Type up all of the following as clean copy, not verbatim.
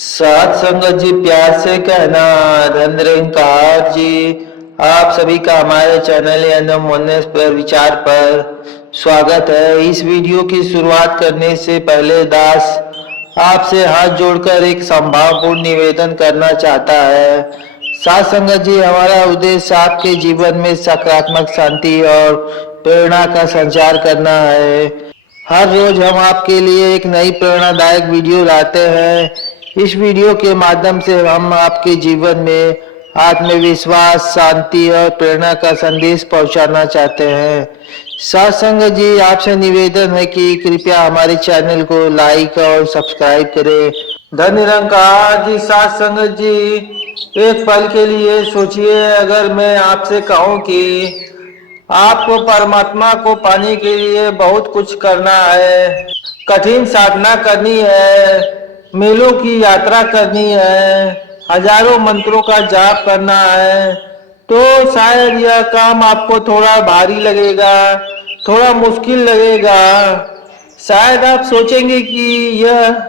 सात संगत जी, प्यार से कहना धन निरंकार जी। आप सभी का हमारे चैनल यानी मोनेस पर विचार पर स्वागत है। इस वीडियो की शुरुआत करने से पहले दास आपसे हाथ जोड़कर एक संभावपूर्ण निवेदन करना चाहता है। सात संगत जी, हमारा उद्देश्य आपके जीवन में सकारात्मक शांति और प्रेरणा का संचार करना है। हर रोज हम आपके लिए एक नई प्रेरणादायक वीडियो लाते हैं। इस वीडियो के माध्यम से हम आपके जीवन में आत्मविश्वास, शांति और प्रेरणा का संदेश पहुंचाना चाहते हैं। सत्संग जी, आपसे निवेदन है कि कृपया हमारे चैनल को लाइक और सब्सक्राइब करें। धन निरंकार जी। सत्संग जी, एक पल के लिए सोचिए, अगर मैं आपसे कहूं कि आपको परमात्मा को पाने के लिए बहुत कुछ करना है, कठिन साधना करनी है, मीलों की यात्रा करनी है, हजारों मंत्रों का जाप करना है, तो शायद यह काम आपको थोड़ा भारी लगेगा, थोड़ा मुश्किल लगेगा। शायद आप सोचेंगे कि यह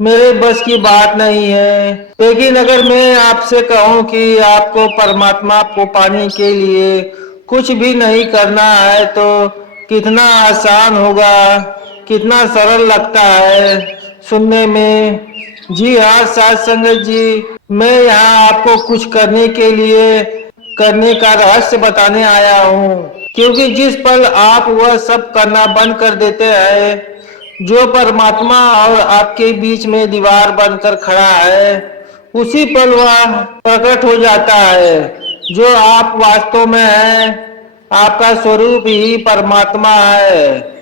मेरे बस की बात नहीं है। लेकिन अगर मैं आपसे कहूं कि आपको परमात्मा को पाने के लिए कुछ भी नहीं करना है, तो कितना आसान होगा, कितना सरल लगता है सुनने में। जी हाँ साथ संगत जी, मैं यहाँ आपको कुछ करने का रहस्य बताने आया हूँ। क्योंकि जिस पल आप वह सब करना बंद कर देते हैं जो परमात्मा और आपके बीच में दीवार बनकर खड़ा है, उसी पल वह प्रकट हो जाता है जो आप वास्तव में हैं। आपका स्वरूप ही परमात्मा है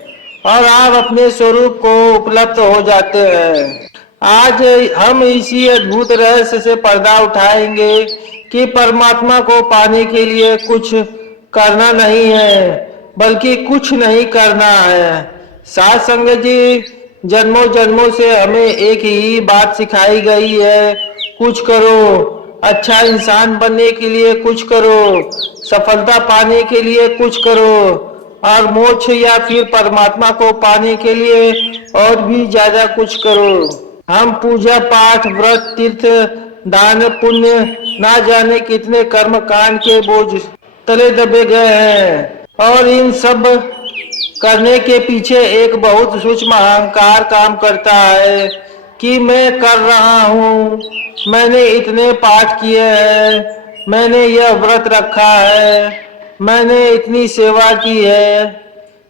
और आप अपने स्वरूप को उपलब्ध हो जाते हैं। आज हम इसी अद्भुत रहस्य से पर्दा उठाएंगे कि परमात्मा को पाने के लिए कुछ करना नहीं है, बल्कि कुछ नहीं करना है। साथ संगत जी, जन्मों जन्मों से हमें एक ही बात सिखाई गई है, कुछ करो। अच्छा इंसान बनने के लिए कुछ करो, सफलता पाने के लिए कुछ करो, और मोक्ष या फिर परमात्मा को पाने के लिए और भी ज्यादा कुछ करो। हम पूजा पाठ, व्रत, तीर्थ, दान, पुण्य, ना जाने कितने कर्म कांड के बोझ तले दबे गए हैं, और इन सब करने के पीछे एक बहुत सूक्ष्म अहंकार काम करता है कि मैं कर रहा हूँ, मैंने इतने पाठ किए हैं, मैंने यह व्रत रखा है, मैंने इतनी सेवा की है।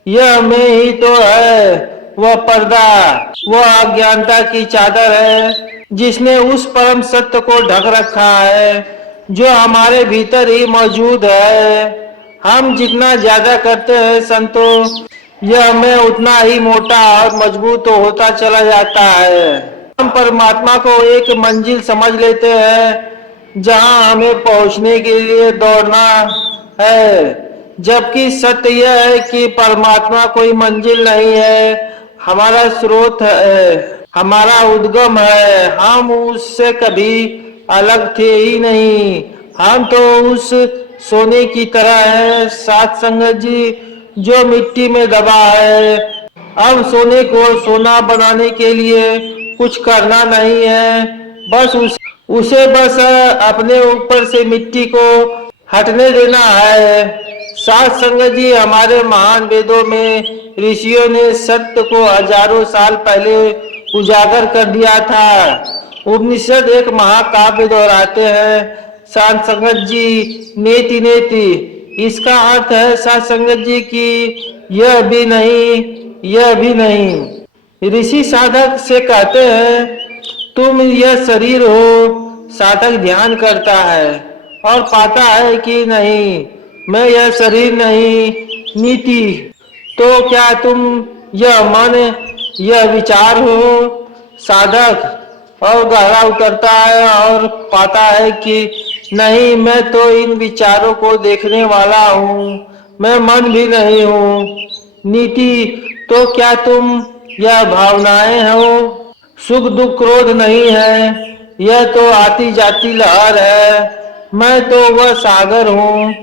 यह मैं ही तो है वह पर्दा, वह अज्ञानता की चादर है जिसने उस परम सत्य को ढक रखा है जो हमारे भीतर ही मौजूद है। हम जितना ज्यादा करते हैं संतों, यह मैं उतना ही मोटा और मजबूत होता चला जाता है। हम परमात्मा को एक मंजिल समझ लेते हैं जहां हमें पहुंचने के लिए दौड़ना है, जबकि सत्य यह है कि परमात्मा कोई मंजिल नहीं है, हमारा स्रोत है, हमारा उद्गम है। हम उससे कभी अलग थे ही नहीं। हम तो उस सोने की तरह है सात संगत जी, जो मिट्टी में दबा है। अब सोने को सोना बनाने के लिए कुछ करना नहीं है, बस उसे बस अपने ऊपर से मिट्टी को हटने देना है। सात संगत जी, हमारे महान वेदों में ऋषियों ने सत्य को हजारों साल पहले उजागर कर दिया था। उपनिषद एक महाकाव्य दोहराते हैं सात संगत जी, नेति नेति। इसका अर्थ है सात संगत जी की यह भी नहीं, यह भी नहीं। ऋषि साधक से कहते हैं, तुम यह शरीर हो। साधक ध्यान करता है और पाता है कि नहीं, मैं यह शरीर नहीं। नीति, तो क्या तुम यह मन, यह विचार हो। साधक और गहरा उतरता है और पाता है कि नहीं, मैं तो इन विचारों को देखने वाला हूँ, मैं मन भी नहीं हूँ। नीति, तो क्या तुम यह भावनाएं हो। सुख दुख क्रोध नहीं है, यह तो आती जाती लहर है। मैं तो वह सागर हूँ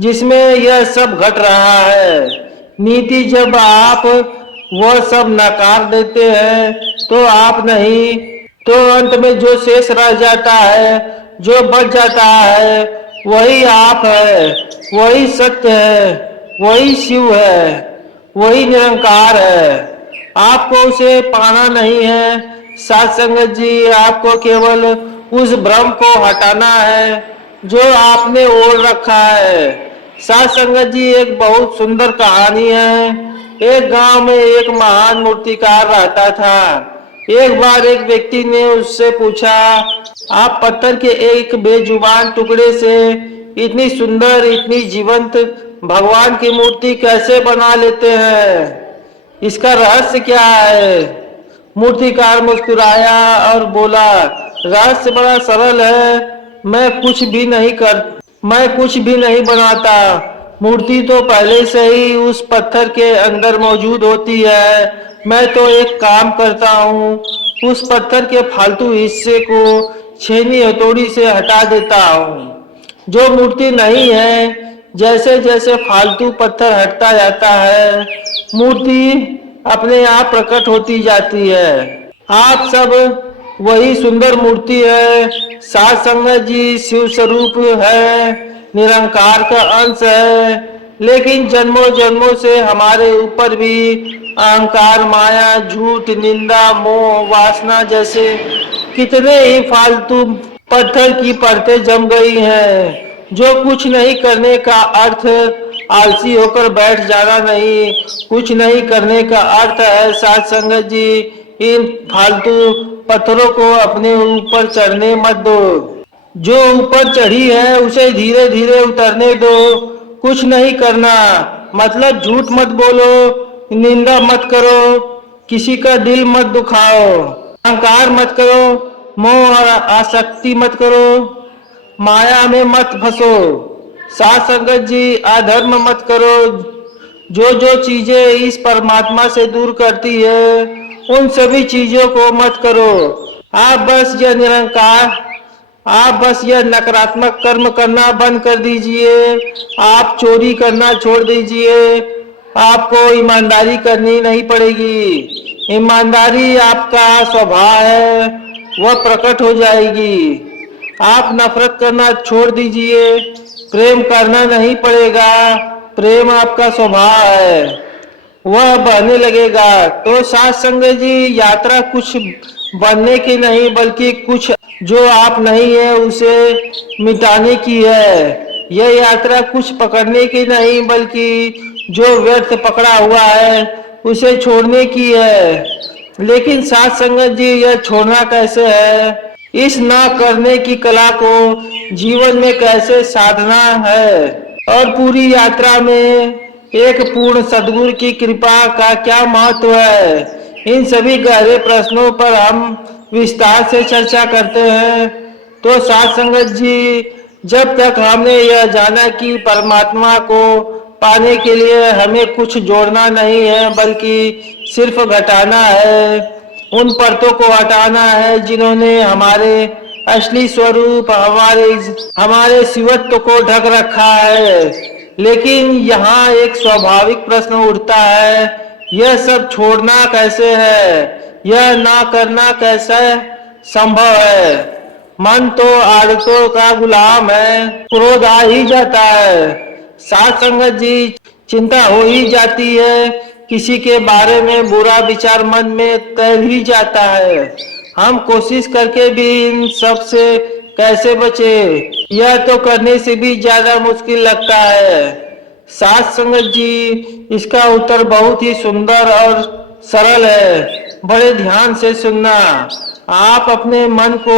जिसमें यह सब घट रहा है। नीति, जब आप वह सब नकार देते हैं तो आप नहीं, तो अंत में जो शेष रह जाता है, जो बच जाता है, वही आप है, वही सत्य है, वही शिव है, वही निरंकार है। आपको उसे पाना नहीं है साध संगत जी, आपको केवल उस भ्रम को हटाना है जो आपने ओढ़ रखा है। साध संगत जी, एक बहुत सुंदर कहानी है। एक गांव में एक महान मूर्तिकार रहता था। एक बार एक व्यक्ति ने उससे पूछा, आप पत्थर के एक बेजुबान टुकड़े से इतनी सुंदर, इतनी जीवंत भगवान की मूर्ति कैसे बना लेते हैं? इसका रहस्य क्या है? मूर्तिकार मुस्कुराया और बोला, रहस्य बड़ा सरल है। मैं कुछ भी नहीं बनाता। मूर्ति तो पहले से ही उस पत्थर के अंदर मौजूद होती है। मैं तो एक काम करता हूँ, उस पत्थर के फालतू हिस्से को छेनी हथौड़ी से हटा देता हूँ। जो मूर्ति नहीं है, जैसे जैसे फालतू पत्थर हटता जाता है, मूर्ति अपने आप प्रकट होती जाती है। आप सब वही सुंदर मूर्ति है। साध संगत जी, शिव स्वरूप है, निरंकार का अंश है। लेकिन जन्मों जन्मों से हमारे ऊपर भी अहंकार, माया, झूठ, निंदा, मोह, वासना जैसे कितने ही फालतू पत्थर की परतें जम गई हैं। जो कुछ नहीं करने का अर्थ आलसी होकर बैठ जाना नहीं, कुछ नहीं करने का अर्थ है साध संगत जी, इन फालतू पत्थरों को अपने ऊपर चढ़ने मत दो। जो ऊपर चढ़ी है उसे धीरे धीरे उतरने दो। कुछ नहीं करना मतलब झूठ मत बोलो, निंदा मत करो, किसी का दिल मत दुखाओ, अहंकार मत करो, मोह और आसक्ति मत करो, माया में मत फंसो। साथ संगत जी, अधर्म मत करो। जो जो चीजें इस परमात्मा से दूर करती है, उन सभी चीजों को मत करो। आप बस यह निरंकार आप बस यह नकारात्मक कर्म करना बंद कर दीजिए। आप चोरी करना छोड़ दीजिए। आपको ईमानदारी करनी नहीं पड़ेगी। ईमानदारी आपका स्वभाव है, वह प्रकट हो जाएगी। आप नफरत करना छोड़ दीजिए। प्रेम करना नहीं पड़ेगा। प्रेम आपका स्वभाव है, वह बहने लगेगा। तो साथ संगत जी, यात्रा कुछ बनने की नहीं बल्कि कुछ जो आप नहीं है उसे मिटाने की है। यह यात्रा कुछ पकड़ने की नहीं बल्कि जो व्यर्थ पकड़ा हुआ है उसे छोड़ने की है। लेकिन साथ संगत जी, यह छोड़ना कैसे है? इस ना करने की कला को जीवन में कैसे साधना है? और पूरी यात्रा में एक पूर्ण सद्गुरु की कृपा का क्या महत्व है? इन सभी गहरे प्रश्नों पर हम विस्तार से चर्चा करते हैं। तो साथ संगत जी, जब तक हमने यह जाना कि परमात्मा को पाने के लिए हमें कुछ जोड़ना नहीं है बल्कि सिर्फ घटाना है, उन परतों को हटाना है जिन्होंने हमारे असली स्वरूप, हमारे शिवत्व को ढक रखा है। लेकिन यहाँ एक स्वाभाविक प्रश्न उठता है, यह सब छोड़ना कैसे है? यह ना करना कैसे संभव है? मन तो आदतों का गुलाम है, क्रोध आ ही जाता है। साथ संगत जी, चिंता हो ही जाती है, किसी के बारे में बुरा विचार मन में तैर ही जाता है। हम कोशिश करके भी इन सब से कैसे बचे, यह तो करने से भी ज्यादा मुश्किल लगता है। साथ संगत जी, इसका उत्तर बहुत ही सुंदर और सरल है। बड़े ध्यान से सुनना। आप अपने मन को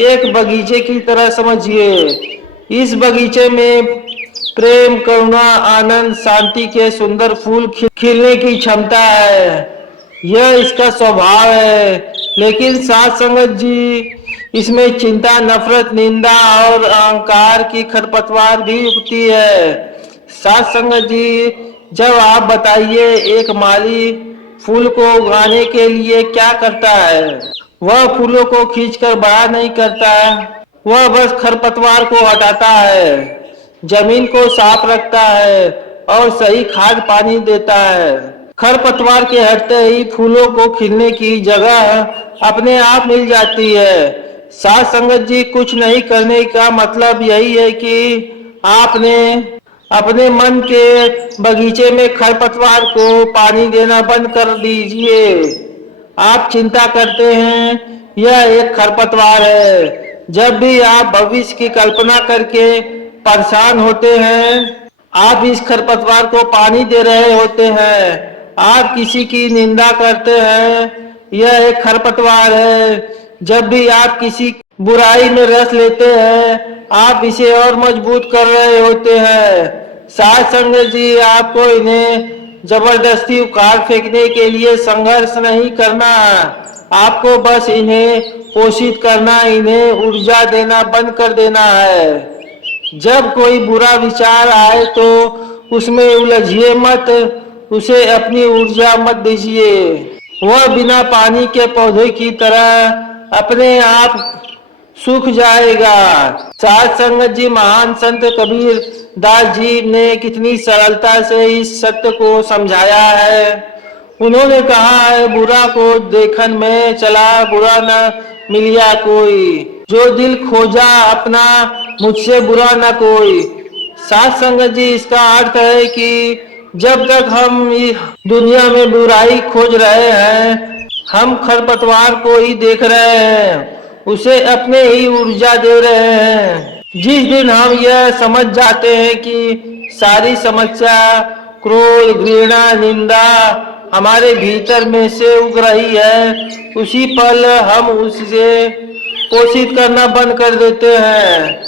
एक बगीचे की तरह समझिए। इस बगीचे में प्रेम, करुणा, आनंद, शांति के सुंदर फूल खिलने की क्षमता है। यह इसका स्वभाव है। लेकिन साथ संगत जी, इसमें चिंता, नफरत, निंदा और अहंकार की खरपतवार भी उगती है। साथ संगत जी, जब आप बताइए, एक माली फूल को उगाने के लिए क्या करता है? वह फूलों को खींचकर बड़ा नहीं करता है, वह बस खरपतवार को हटाता है, जमीन को साफ रखता है और सही खाद पानी देता है। खरपतवार के हटते ही फूलों को खिलने की जगह अपने आप मिल जाती है। साथ संगत जी, कुछ नहीं करने का मतलब यही है कि आपने अपने मन के बगीचे में खरपतवार को पानी देना बंद कर दीजिए। आप चिंता करते हैं, यह एक खरपतवार है। जब भी आप भविष्य की कल्पना करके परेशान होते हैं, आप इस खरपतवार को पानी दे रहे होते हैं। आप किसी की निंदा करते हैं, यह एक खरपतवार है। जब भी आप किसी बुराई में रस लेते हैं, आप इसे और मजबूत कर रहे होते हैं। साथ संगत जी, आपको इन्हें जबरदस्ती उखाड़ फेंकने के लिए संघर्ष नहीं करना। आपको बस इन्हें पोषित करना, इन्हें ऊर्जा देना बंद कर देना है। जब कोई बुरा विचार आए तो उसमें उलझिए मत, उसे अपनी ऊर्जा मत दीजिए। वह बिना पानी के पौधे की तरह अपने आप सूख जाएगा। साध संगत जी, महान संत कबीर दास जी ने कितनी सरलता से इस सत्य को समझाया है। उन्होंने कहा है, बुरा को देखन में चला, बुरा न मिलिया कोई, जो दिल खोजा अपना, मुझसे बुरा न कोई। साथ संगत जी, इसका अर्थ है कि जब तक हम इस दुनिया में बुराई खोज रहे हैं, हम खरपतवार को ही देख रहे हैं, उसे अपने ही ऊर्जा दे रहे हैं। जिस दिन हम यह समझ जाते हैं कि सारी समस्या, क्रोध, घृणा, निंदा हमारे भीतर में से उग रही है, उसी पल हम उससे पोषित करना बंद कर देते हैं।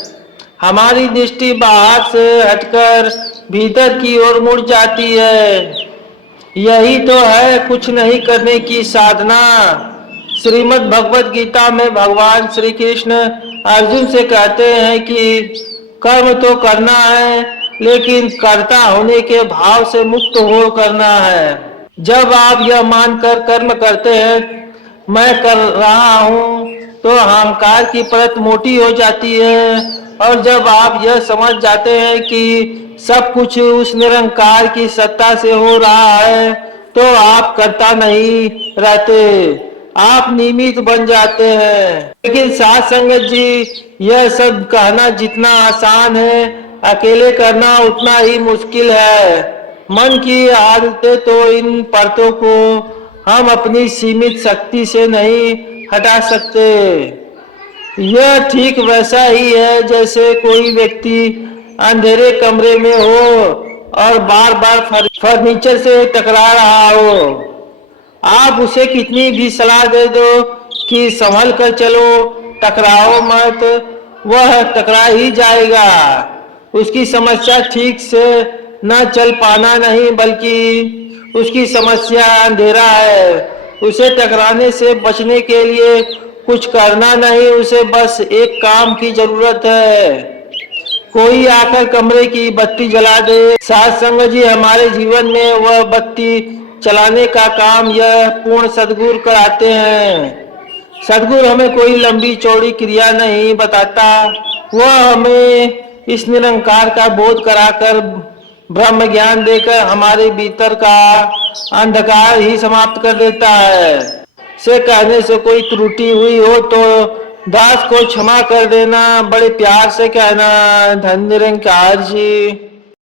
हमारी दृष्टि बाहर से हटकर भीतर की ओर मुड़ जाती है। यही तो है कुछ नहीं करने की साधना। श्रीमद् भगवत गीता में भगवान श्री कृष्ण अर्जुन से कहते हैं कि कर्म तो करना है, लेकिन कर्ता होने के भाव से मुक्त हो करना है। जब आप यह मानकर कर्म करते हैं, मैं कर रहा हूँ, तो अहंकार की परत मोटी हो जाती है। और जब आप यह समझ जाते हैं कि सब कुछ उस निरंकार की सत्ता से हो रहा है, तो आप करता नहीं रहते, आप निमित्त बन जाते हैं। लेकिन साथ संगत जी, यह सब कहना जितना आसान है, अकेले करना उतना ही मुश्किल है। मन की आदतें तो इन परतों को हम अपनी सीमित शक्ति से नहीं हटा सकते। यह ठीक वैसा ही है जैसे कोई व्यक्ति अंधेरे कमरे में हो और बार बार फर्नीचर से टकरा रहा हो। आप उसे कितनी भी सलाह दे दो कि संभल कर चलो, टकराओ मत, वह टकरा ही जाएगा। उसकी समस्या ठीक से न चल पाना नहीं, बल्कि उसकी समस्या अंधेरा है। उसे टकराने से बचने के लिए कुछ करना नहीं, उसे बस एक काम की जरूरत है, कोई आकर कमरे की बत्ती जला दे। साथ संगत जी, हमारे जीवन में वह बत्ती चलाने का काम यह पूर्ण सद्गुरु कराते हैं। सद्गुरु हमें कोई लंबी चौड़ी क्रिया नहीं बताता, वह हमें इस निरंकार का बोध कराकर, ब्रह्म ज्ञान देकर हमारे भीतर का अंधकार ही समाप्त कर देता है। से कहने से कोई त्रुटि हुई हो तो दास को क्षमा कर देना, बड़े प्यार से कहना। धन्य निरंकार जी।